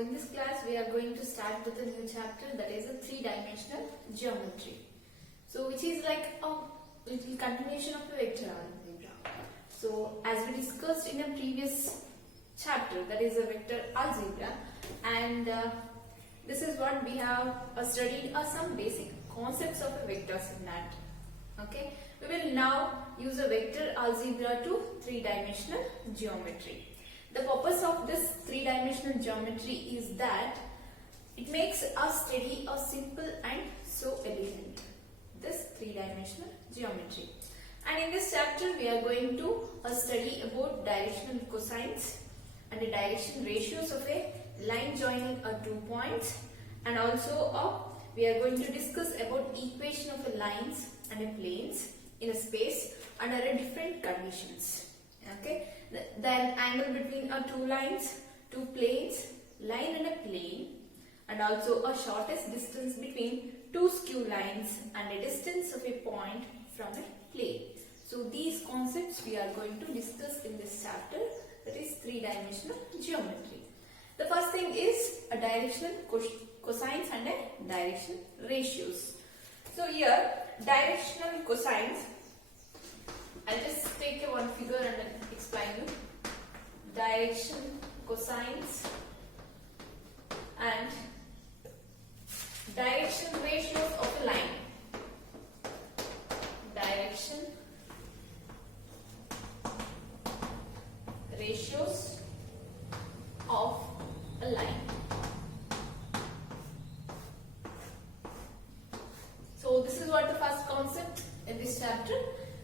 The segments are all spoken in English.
in this class we are going to start with a new chapter, that is a three-dimensional geometry. So which is like a little continuation of a vector algebra. So as we discussed in a previous chapter, that is a vector algebra, and this is what we have studied some basic concepts of a vectors in that. Okay, we will now use a vector algebra to three-dimensional geometry. The purpose of this three-dimensional geometry is that it makes us study a simple and so elegant, this three-dimensional geometry. And in this chapter we are going to study about directional cosines and the direction ratios of a line joining two points, and also we are going to discuss about equation of a lines and a planes in a space under a different conditions. Okay, then angle between two lines, two planes, line and a plane, and also a shortest distance between two skew lines and a distance of a point from a plane. So these concepts we are going to discuss in this chapter, that is three-dimensional geometry. The first thing is a directional cosines and a direction ratios. So here directional cosines, I'll just take one figure and then explain you. Direction cosines and direction ratios of a line. Direction ratios of a line. So this is what the first concept in this chapter.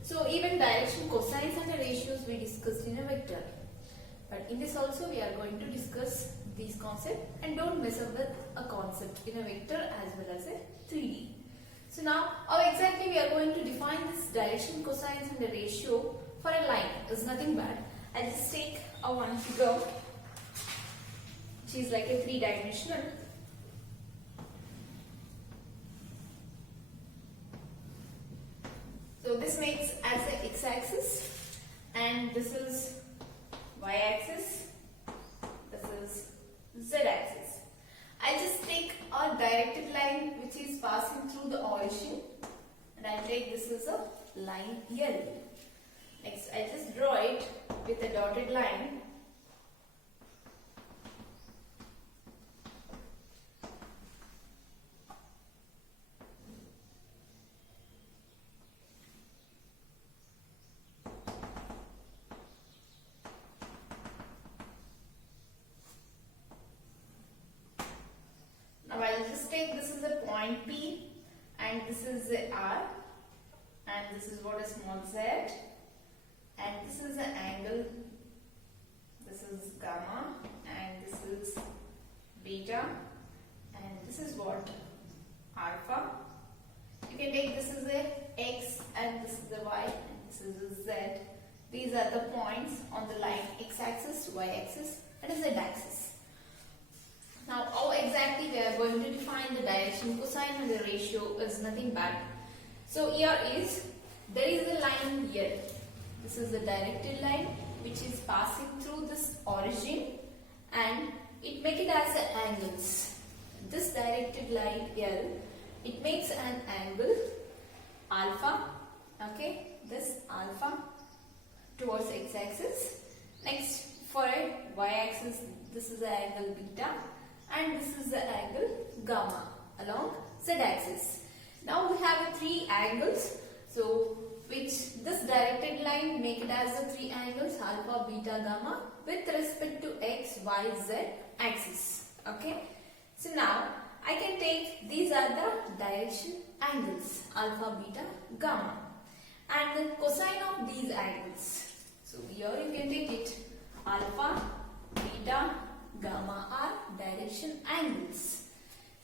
So even direction cosines and the ratios we discussed in a vector, but in this also we are going to discuss these concepts, and don't mess up with a concept in a vector as well as a 3D. So now how exactly we are going to define this direction cosines and the ratio for a line is nothing bad. I'll just take a one figure which is like a three-dimensional. So this makes as the x-axis, and this is y-axis, this is z-axis. I'll just take a directed line which is passing through the origin, and I'll take this as a line L. Next, I'll just draw it with a dotted line. Now I'll just take this is a point P, and this is the R, and this is what is small z, and this is the angle, this is gamma, and this is beta, and this is what alpha. You can take this is the x and this is the y and this is the z. These are the points on the line x-axis, y-axis and z-axis. Now how exactly we are going to define the direction cosine and the ratio is nothing but. So here is, there is a line here. This is the directed line which is passing through this origin, and it make it as angles. This directed line L, it makes an angle alpha, okay, this alpha towards x-axis. Next for a y-axis, this is the angle beta, and this is the angle gamma along z-axis. Now we have three angles, so which this directed line make it as the three angles alpha, beta, gamma with respect to x, y, z axis. Okay. So now I can take, these are the direction angles alpha, beta, gamma, and the cosine of these angles. So here you can take it, alpha, beta, gamma are direction angles.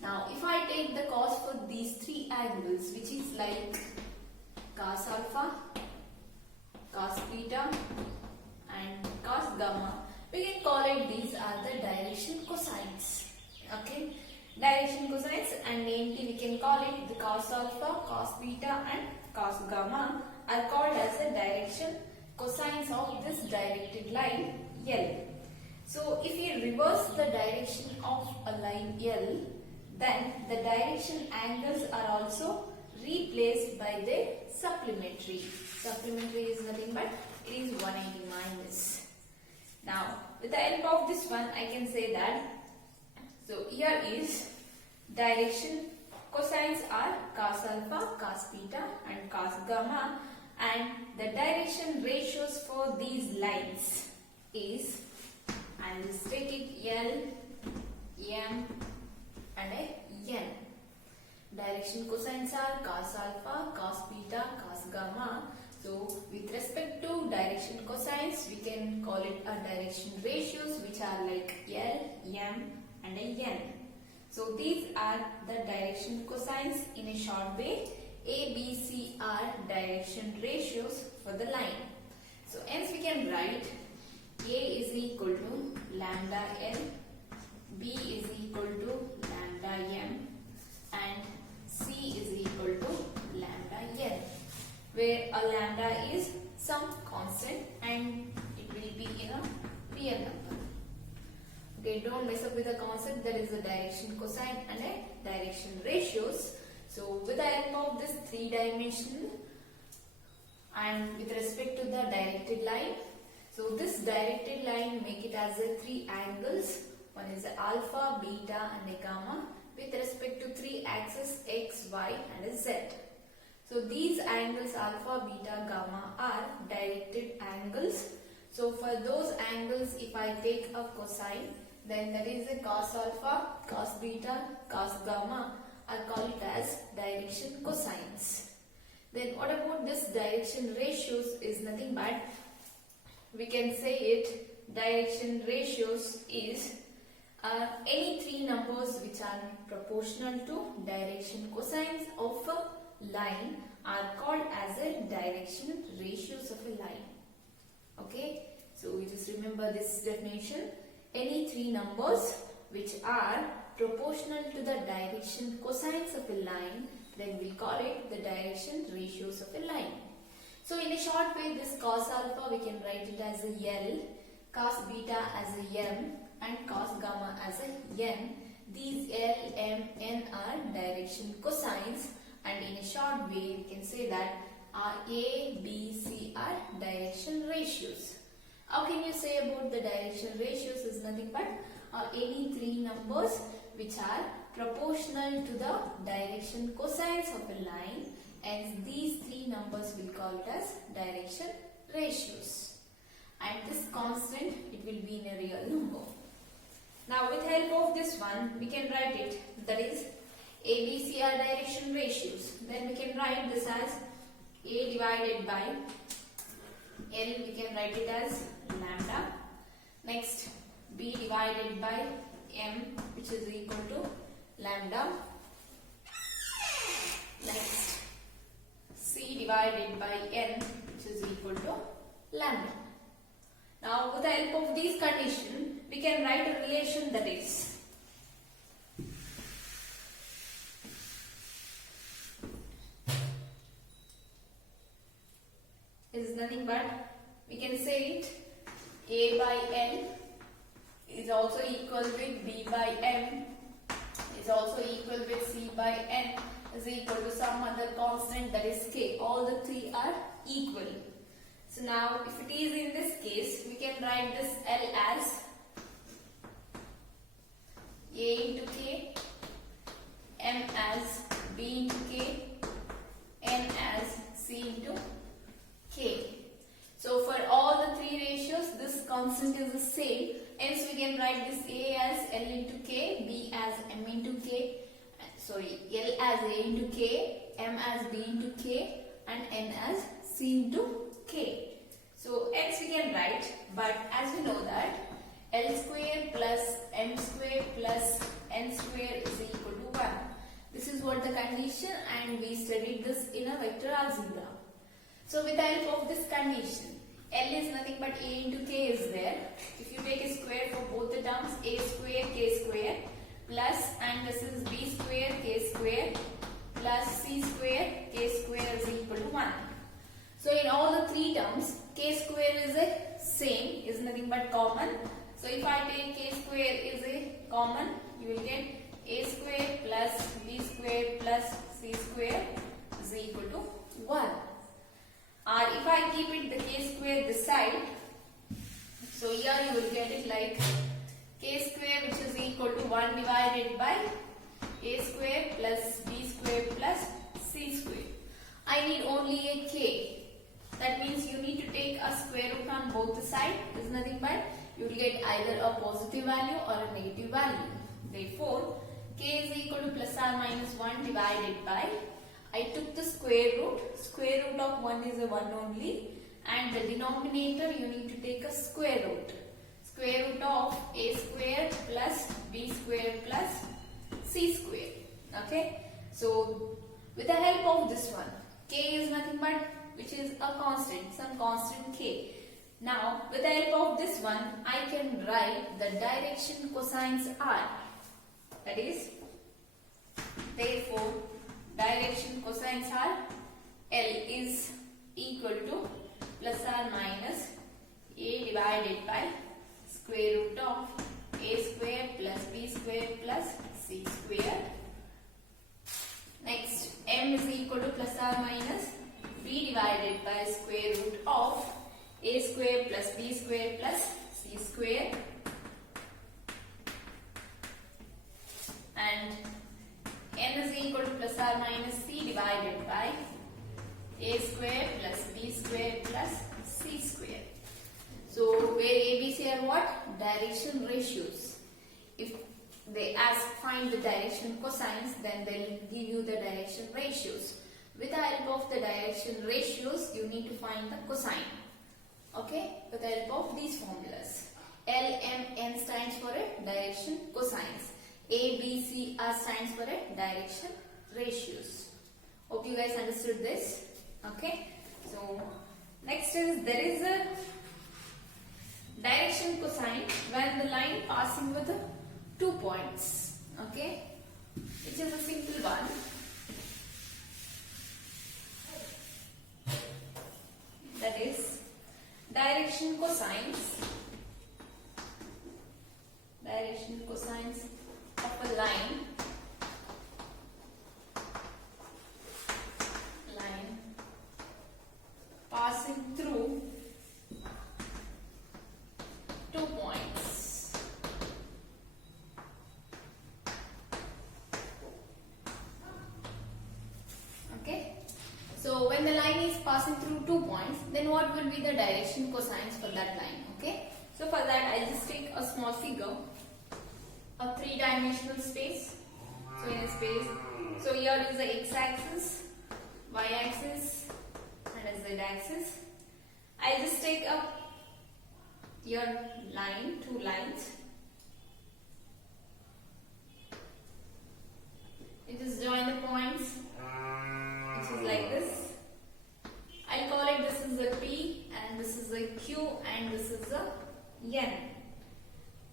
Now if I take the cos for these three angles, which is like cos alpha, cos beta and cos gamma, we can call it these are the direction cosines. Okay, direction cosines, and namely we can call it the cos alpha, cos beta and cos gamma are called as the direction cosines of this directed line L. So if we reverse the direction of a line L, then the direction angles are also replaced by the supplementary. Supplementary is nothing but it is 180 minus. Now with the help of this one I can say that, so here is direction cosines are cos alpha, cos beta and cos gamma, and the direction ratios for these lines is, I will state it, L, M and a N. Direction cosines are cos alpha, cos beta, cos gamma. So with respect to direction cosines, we can call it a direction ratios, which are like L, M and a N. So these are the direction cosines in a short way. A, B, C are direction ratios for the line. So hence we can write A is equal to lambda L, B is equal to lambda M and C is equal to lambda N, where a lambda is some constant and it will be in a real number. Okay, don't mess up with the concept. There is a direction cosine and a direction ratios. So with the help of this 3-dimensional and with respect to the directed line, so this directed line make it as a 3 angles. One is a alpha, beta and a gamma with respect to 3 axes x, y and a z. So these angles alpha, beta, gamma are directed angles. So for those angles, if I take a cosine, then that is a cos alpha, cos beta, cos gamma. I call it as direction cosines. Then what about this direction ratios is nothing but, we can say it, direction ratios is any 3 numbers which are proportional to direction cosines of a line are called as a direction ratios of a line. Okay, so we just remember this definition. Any 3 numbers which are proportional to the direction cosines of a line, then we call it the direction ratios of a line. So in a short way, this cos alpha we can write it as a L, cos beta as a M and cos gamma as a N. These L, M, N are direction cosines, and in a short way we can say that A, B, C are direction ratios. How can you say about the direction ratios is nothing but any 3 numbers which are proportional to the direction cosines of a line, and these 3 numbers will call it as direction ratios. And this constant, it will be in a real number. Now with help of this one, we can write it, that is A, B, C are direction ratios. Then we can write this as A divided by L, we can write it as lambda. Next, B divided by M, which is equal to lambda. Next, C divided by N, which is equal to lambda. Now with the help of these conditions, we can write a relation that is nothing but, we can say it, A by N is also equal with B by M is also equal with C by N is equal to some other constant, that is K. All the 3 are equal. So now if it is in this case, we can write this L as A into K, M as B into K, N as C into K. So for all the 3 ratios, this constant is the same. Hence we can write this A as L into K, B as M into K, L as A into K, M as B into K and N as C into K. So hence we can write, but as we know that L square plus M square plus N square is equal to 1. This is what the condition, and we studied this in a vector algebra. So with the help of this condition, L is nothing but A into K is there. If you take a square for both the terms, A square K square plus, and this is B square K square plus C square K square is equal to 1. So in all the 3 terms, K square is a same, is nothing but common. So if I take k square is a common, you will get a square plus b square plus c square is equal to 1. Or if I keep it the k square this side, so here you will get it like k square which is equal to 1 divided by a square plus b square plus c square. I need only a k. That means you need to take a square root on both the sides. Is nothing but you will get either a positive value or a negative value. Therefore, k is equal to plus or minus 1 divided by, I took the square root. Square root of 1 is a 1 only, and the denominator you need to take a square root. Square root of a square plus b square plus c square. Okay. So with the help of this one, k is nothing but which is a constant, some constant k. Now with the help of this one, I can write the direction cosines are. That is, therefore, direction cosines are L is equal to plus or minus a divided by square root of a square plus b square plus c square. Next, m is equal to plus or minus b divided by square root of a square plus b square plus c square. And n is equal to plus or minus c divided by a square plus b square plus c square. So where a, b, c are what? Direction ratios. If they ask find the direction cosines, then they will give you the direction ratios. With the help of the direction ratios, you need to find the cosine. Okay? With the help of these formulas. L, M, N stands for a direction cosines. A, B, C are stands for a direction ratios. Hope you guys understood this. Okay? So, next is there is a direction cosine when the line passing with 2 points. Okay? Which is a simple one. That is direction cosines. Direction cosines of a line passing through 2 points. Okay. So when the line is passing through 2 points, then what will be the direction cosines for that line? Okay. So for that, I'll just take a small figure, a 3-dimensional space. So in a space, so here is the x-axis, y-axis, and a z-axis. I'll just take up your line, 2 lines. You just join the points, which is like this. I'll call it this is a P, and this is a Q, and this is a N,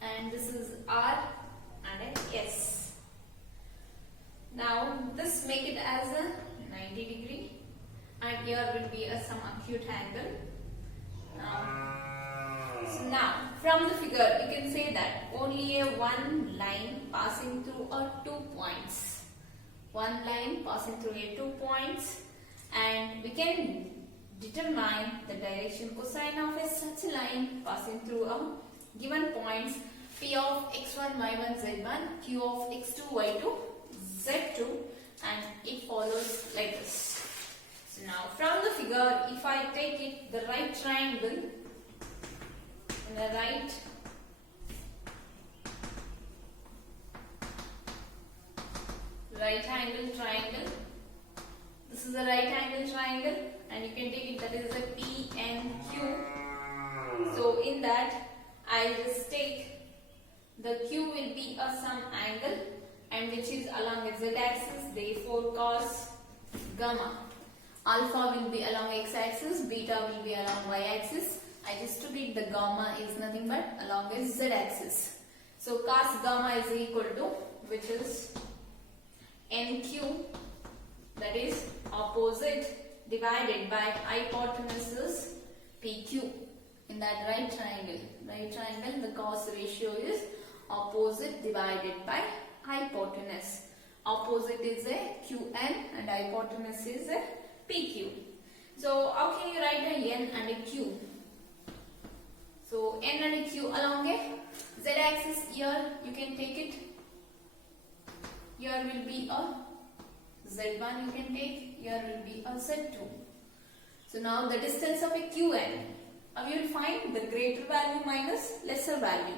and this is R and a S. Now this make it as a 90 degree, and here will be some acute angle. So now from the figure you can say that only a one line passing through a 2 points. One line passing through a 2 points, and we can determine the direction cosine of a such line passing through a given points P of x1, y1, z1, Q of x2, y2, z2, and it follows like this. So now from the figure, if I take it the right triangle and the right angle triangle, this is a right angle triangle, and you can take it that is a PNQ. So in that I just take the Q will be a some angle, and which is along the z-axis, therefore cos gamma. Alpha will be along x-axis, beta will be along y-axis. I just took it the gamma is nothing but along the z-axis. So cos gamma is equal to, which is NQ, that is opposite divided by hypotenuse is PQ. in that right triangle, the cos ratio is opposite divided by hypotenuse. Opposite is a QN and hypotenuse is a PQ. So how can you write a N and a Q? So N and a Q along a Z axis, here you can take it. Here will be a Z1 you can take, here will be a Z2. So now the distance of a QN, now you will find the greater value minus lesser value.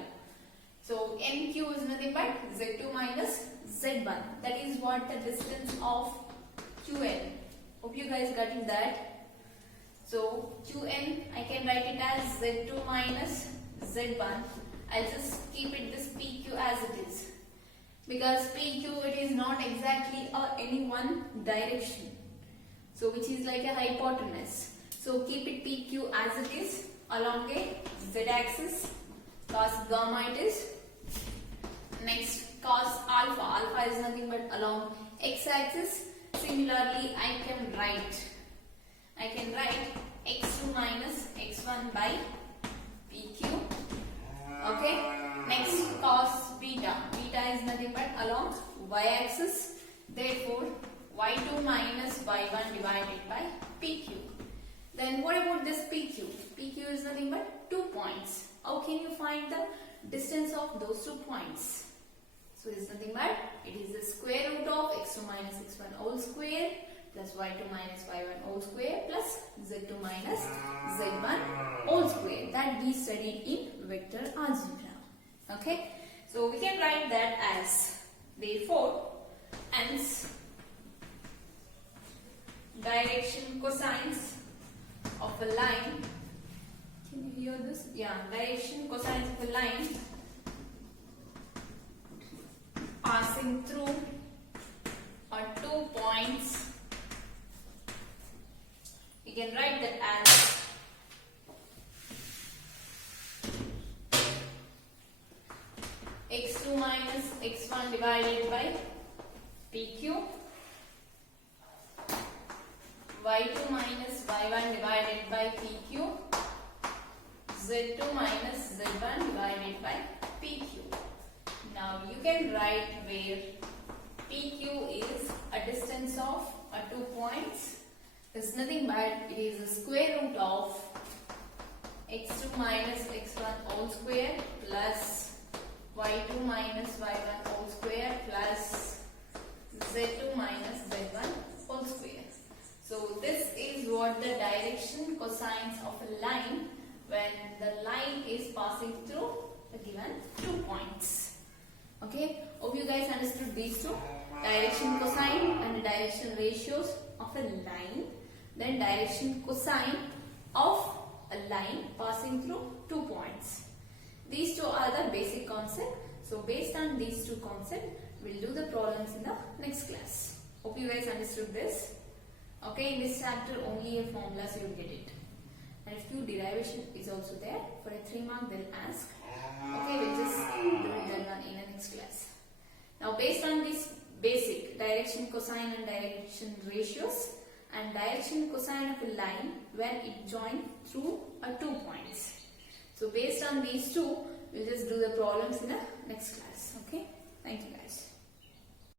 So NQ is nothing but Z2 minus Z1. That is what the distance of QN. Hope you guys got it that. So QN I can write it as Z2 minus Z1. I'll just keep it this PQ as it is. Because PQ it is not exactly any one direction. So which is like a hypotenuse. So keep it PQ as it is along a Z axis. Cos gamma it is. Next cos alpha. Alpha is nothing but along x axis. Similarly I can write x2 minus x1 by PQ. Okay. Next cos beta. Beta is nothing but along y axis. Therefore y2 minus y1 divided by PQ. Then what about this PQ? PQ is nothing but 2 points. How can you find the distance of those 2 points? So it is nothing but it is the square root of x2 minus x1 whole square plus y2 minus y1 whole square plus z2 minus z1 whole square that we studied in vector algebra. Okay, so we can write that as, therefore, hence direction cosines of a line. Can you hear this? Yeah, direction cosines of a line passing through 2 points. You can write that as x2 minus x1 divided by PQ, y2 minus y1 divided by PQ, z2 minus z1 divided by PQ. Now you can write where PQ is a distance of 2 points. It's nothing but it is the square root of x2 minus x1 whole square plus y2 minus y1 whole square plus z2 minus z1 whole square. So this is what the direction cosines of a line when the line is passing through the given 2 points. Okay, hope you guys understood these two, direction cosine and the direction ratios of a line, then direction cosine of a line passing through 2 points. These two are the basic concept. So based on these two concepts, we'll do the problems in the next class. Hope you guys understood this. Okay, in this chapter only a formula, so you'll get it. And a few derivation is also there. For a 3 mark they'll ask. Okay, we'll just do that one in the next class. Now based on this basic direction cosine and direction ratios and direction cosine of a line when it joins through 2 points. So based on these two, we'll just do the problems in the next class. Okay, thank you guys.